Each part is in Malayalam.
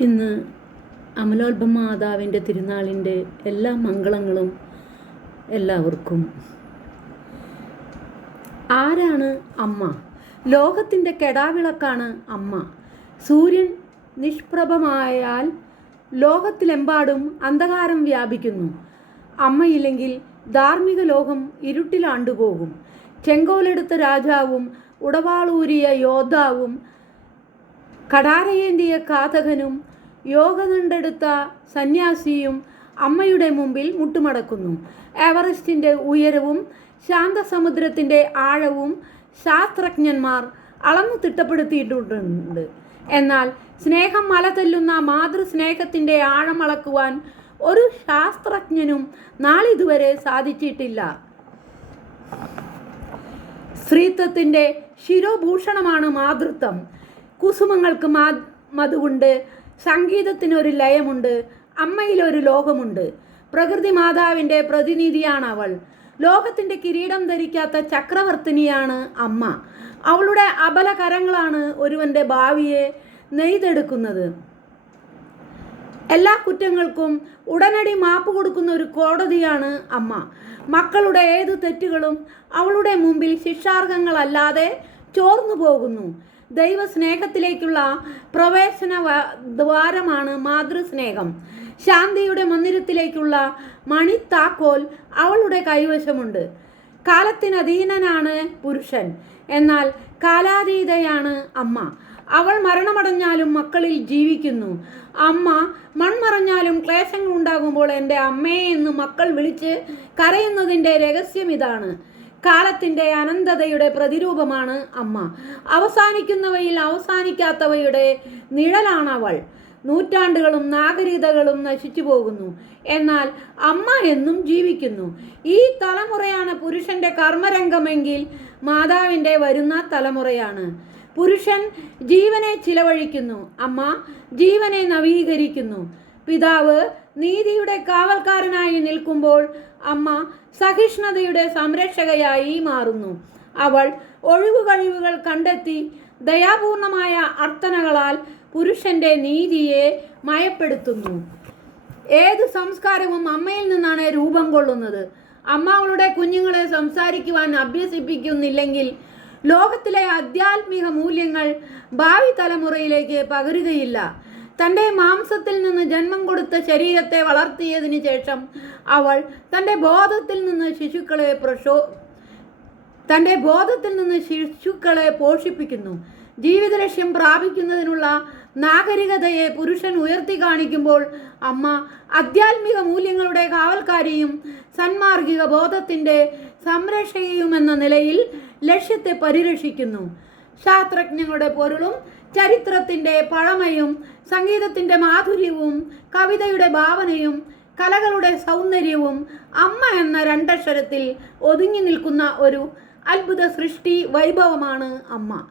ഇന്ന് അമലോത്ഭ മാതാവിന്റെ തിരുനാളിന്റെ എല്ലാ മംഗളങ്ങളും എല്ലാവർക്കും. ആരാണ് അമ്മ? ലോകത്തിന്റെ കെടാവിളക്കാണ് അമ്മ. സൂര്യൻ നിഷ്പ്രഭമായാൽ ലോകത്തിലെമ്പാടും അന്ധകാരം വ്യാപിക്കുന്നു. അമ്മയില്ലെങ്കിൽ ധാർമ്മിക ലോകം ഇരുട്ടിലാണ്ടുപോകും. ചെങ്കോലെടുത്ത രാജാവും ഉടവാളൂരിയ യോദ്ധാവും കടാരയേന്തിയ കാതകനും യോഗനണ്ടെടുത്ത സന്യാസിയും അമ്മയുടെ മുമ്പിൽ മുട്ടുമടക്കുന്നു. എവറസ്റ്റിന്റെ ഉയരവും ശാന്തസമുദ്രത്തിന്റെ ആഴവും ശാസ്ത്രജ്ഞന്മാർ അളന്നു തിട്ടപ്പെടുത്തിയിട്ടുണ്ട്. എന്നാൽ സ്നേഹം മല തെല്ലുന്ന മാതൃസ്നേഹത്തിന്റെ ആഴം അളക്കുവാൻ ഒരു ശാസ്ത്രജ്ഞനും നാളിതുവരെ സാധിച്ചിട്ടില്ല. സ്ത്രീത്വത്തിന്റെ ശിരോഭൂഷണമാണ് മാതൃത്വം. കുസുമങ്ങൾക്ക് മാ മതുകൊണ്ട് സംഗീതത്തിനൊരു ലയമുണ്ട് അമ്മയിലൊരു ലോകമുണ്ട്. പ്രകൃതി മാതാവിന്റെ പ്രതിനിധിയാണ് അവൾ. ലോകത്തിന്റെ കിരീടം ധരിക്കാത്ത ചക്രവർത്തിനിയാണ് അമ്മ. അവളുടെ അബല കരങ്ങളാണ് ഒരുവന്റെ ഭാവിയെ നെയ്തെടുക്കുന്നത്. എല്ലാ കുറ്റങ്ങൾക്കും ഉടനടി മാപ്പ് കൊടുക്കുന്ന ഒരു കോടതിയാണ് അമ്മ. മക്കളുടെ ഏത് തെറ്റുകളും അവളുടെ മുമ്പിൽ ശിക്ഷാർഹങ്ങളല്ലാതെ ചോർന്നു പോകുന്നു. ദൈവസ്നേഹത്തിലേക്കുള്ള പ്രവേശന ദ്വാരമാണ് മാതൃസ്നേഹം. ശാന്തിയുടെ മന്ദിരത്തിലേക്കുള്ള മണിത്താക്കോൽ അവളുടെ കൈവശമുണ്ട്. കാലത്തിനധീനനാണ് പുരുഷൻ. എന്നാൽ കാലാതീതയാണ് അമ്മ. അവൾ മരണമടഞ്ഞാലും മക്കളിൽ ജീവിക്കുന്നു. അമ്മ മൺമറഞ്ഞാലും ക്ലേശങ്ങൾ ഉണ്ടാകുമ്പോൾ എന്റെ അമ്മയെ എന്ന് മക്കൾ വിളിച്ച് കരയുന്നതിന്റെ രഹസ്യം ഇതാണ്. കാലത്തിന്റെ അനന്തതയുടെ പ്രതിരൂപമാണ് അമ്മ. അവസാനിക്കുന്നവയിൽ അവസാനിക്കാത്തവയുടെ നിഴലാണ് അവൾ നൂറ്റാണ്ടുകളും നാഗരികതകളും നശിച്ചു പോകുന്നു. എന്നാൽ അമ്മ എന്നും ജീവിക്കുന്നു. ഈ തലമുറയാണ് പുരുഷന്റെ കർമ്മരംഗമെങ്കിൽ മാതാവിന്റെ വരുന്ന തലമുറയാണ്. പുരുഷൻ ജീവനെ ചിലവഴിക്കുന്നു. അമ്മ ജീവനെ നവീകരിക്കുന്നു. പിതാവ് നീതിയുടെ കാവൽക്കാരനായി നിൽക്കുമ്പോൾ അമ്മ സഹിഷ്ണുതയുടെ സംരക്ഷകയായി മാറുന്നു. അവൾ ഒഴിവുകഴിവുകൾ കണ്ടെത്തി ദയാപൂർണമായ അർത്ഥനകളാൽ പുരുഷന്റെ നീതിയെ മയപ്പെടുത്തുന്നു. ഏത് സംസ്കാരവും അമ്മയിൽ നിന്നാണ് രൂപം കൊള്ളുന്നത്. അമ്മ അവളുടെ കുഞ്ഞുങ്ങളെ സംസാരിക്കുവാൻ അഭ്യസിപ്പിക്കുന്നില്ലെങ്കിൽ ലോകത്തിലെ ആധ്യാത്മിക മൂല്യങ്ങൾ ഭാവി തലമുറയിലേക്ക് പകരുകയില്ല. തന്റെ മാംസത്തിൽ നിന്ന് ജന്മം കൊടുത്ത ശരീരത്തെ വളർത്തിയതിനു ശേഷം അവൾ തന്റെ ബോധത്തിൽ നിന്ന് ശിശുക്കളെ പ്രശോ തന്റെ ബോധത്തിൽ നിന്ന് ശിശുക്കളെ പോഷിപ്പിക്കുന്നു. ജീവിത ലക്ഷ്യം പ്രാപിക്കുന്നതിനുള്ള നാഗരികതയെ പുരുഷൻ ഉയർത്തി കാണിക്കുമ്പോൾ അമ്മ ആധ്യാത്മിക മൂല്യങ്ങളുടെ കാവൽക്കാരിയും സന്മാർഗിക ബോധത്തിന്റെ സംരക്ഷകയുമെന്ന നിലയിൽ ലക്ഷ്യത്തെ പരിരക്ഷിക്കുന്നു. ശാസ്ത്രജ്ഞങ്ങളുടെ പൊരുളും ചരിത്രത്തിന്റെ പഴമയും സംഗീതത്തിന്റെ മാധുര്യവും കവിതയുടെ ഭാവനയും കലകളുടെ സൗന്ദര്യവും അമ്മ എന്ന രണ്ടക്ഷരത്തിൽ ഒതുങ്ങി നിൽക്കുന്ന ഒരു അത്ഭുത സൃഷ്ടി വൈഭവമാണ് അമ്മ.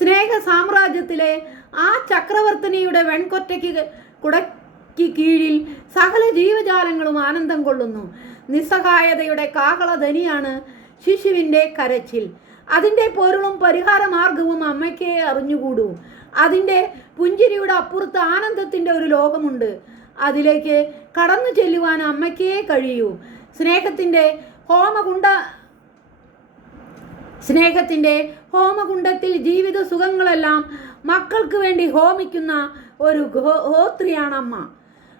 സ്നേഹ സാമ്രാജ്യത്തിലെ ആ ചക്രവർത്തിനിയുടെ വെൺകൊറ്റയ്ക്ക് കുടയ്ക്ക് കീഴിൽ സകല ജീവജാലങ്ങളും ആനന്ദം കൊള്ളുന്നു. നിസ്സഹായതയുടെ കാഹളധനിയാണ് ശിശുവിന്റെ കരച്ചിൽ. അതിന്റെ പൊരുളും പരിഹാര മാർഗവും അമ്മയ്ക്കേ അറിഞ്ഞുകൂടൂ. അതിന്റെ പുഞ്ചിരിയുടെ അപ്പുറത്ത് ആനന്ദത്തിന്റെ ഒരു ലോകമുണ്ട്. അതിലേക്ക് കടന്നു ചെല്ലുവാൻ അമ്മയ്ക്കേ കഴിയൂ. സ്നേഹത്തിന്റെ ഹോമകുണ്ട സ്നേഹത്തിന്റെ ഹോമകുണ്ടത്തിൽ ജീവിത സുഖങ്ങളെല്ലാം മക്കൾക്ക് വേണ്ടി ഹോമിക്കുന്ന ഒരു ഹോത്രിയാണ് അമ്മ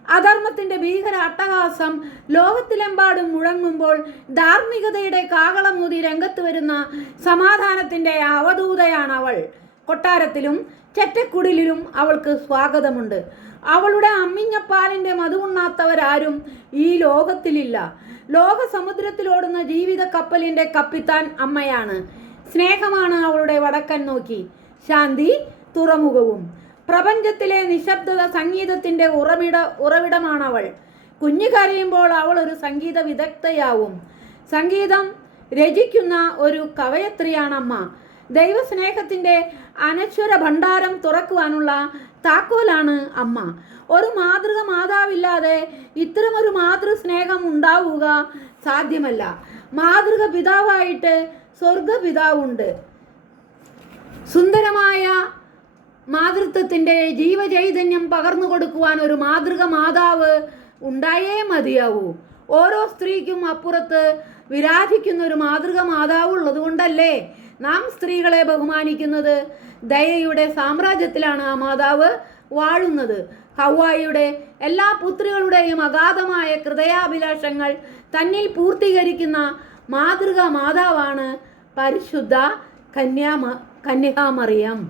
അധർമ്മത്തിന്റെ ഭീകര അട്ടഹാസം ലോകത്തിലെമ്പാടും മുഴങ്ങുമ്പോൾ ധാർമ്മികതയുടെ കാകളമൂതി രംഗത്ത് വരുന്ന സമാധാനത്തിന്റെ അവധൂതയാണ് അവൾ കൊട്ടാരത്തിലും ചെറ്റക്കുടിലും അവൾക്ക് സ്വാഗതമുണ്ട്. അവളുടെ അമ്മിഞ്ഞപ്പാലിന്റെ മധുവുണ്ണാത്തവരാരും ഈ ലോകത്തിലില്ല. ലോക സമുദ്രത്തിലോടുന്ന ജീവിത കപ്പലിന്റെ കപ്പിത്താൻ അമ്മയാണ്. സ്നേഹമാണ് അവളുടെ വടക്കൻ നോക്കി. ശാന്തി തുറമുഖവും. പ്രപഞ്ചത്തിലെ നിശബ്ദത സംഗീതത്തിന്റെ ഉറവിട ഉറവിടമാണവൾ. കുഞ്ഞു കരയുമ്പോൾ അവൾ ഒരു സംഗീത വിദഗ്ധയാവും സംഗീതം രചിക്കുന്ന ഒരു കവയത്രിയാണമ്മ. ദൈവസ്നേഹത്തിന്റെ അനശ്വര ഭണ്ഡാരം തുറക്കുവാനുള്ള താക്കോലാണ് അമ്മ. ഒരു മാതൃക മാതാവില്ലാതെ ഇത്തരമൊരു മാതൃസ്നേഹം ഉണ്ടാവുക സാധ്യമല്ല. മാതൃക പിതാവായിട്ട് സ്വർഗപിതാവുണ്ട് സുന്ദരമായ മാതൃത്വത്തിന്റെ ജീവചൈതന്യം പകർന്നു കൊടുക്കുവാൻ ഒരു മാതൃക മാതാവ് ഉണ്ടായേ മതിയാവൂ. ഓരോ സ്ത്രീക്കും അപ്പുറത്ത് വിരാധിക്കുന്ന ഒരു മാതൃക മാതാവ് ഉള്ളതുകൊണ്ടല്ലേ നാം സ്ത്രീകളെ ബഹുമാനിക്കുന്നത്? ദയയുടെ സാമ്രാജ്യത്തിലാണ് ആ മാതാവ് വാഴുന്നത്. ഹവായിയുടെ എല്ലാ പുത്രികളുടെയും അഗാധമായ ഹൃദയാഭിലാഷങ്ങൾ തന്നിൽ പൂർത്തീകരിക്കുന്ന മാതൃക മാതാവാണ് പരിശുദ്ധ കന്യാമ കന്യാമറിയം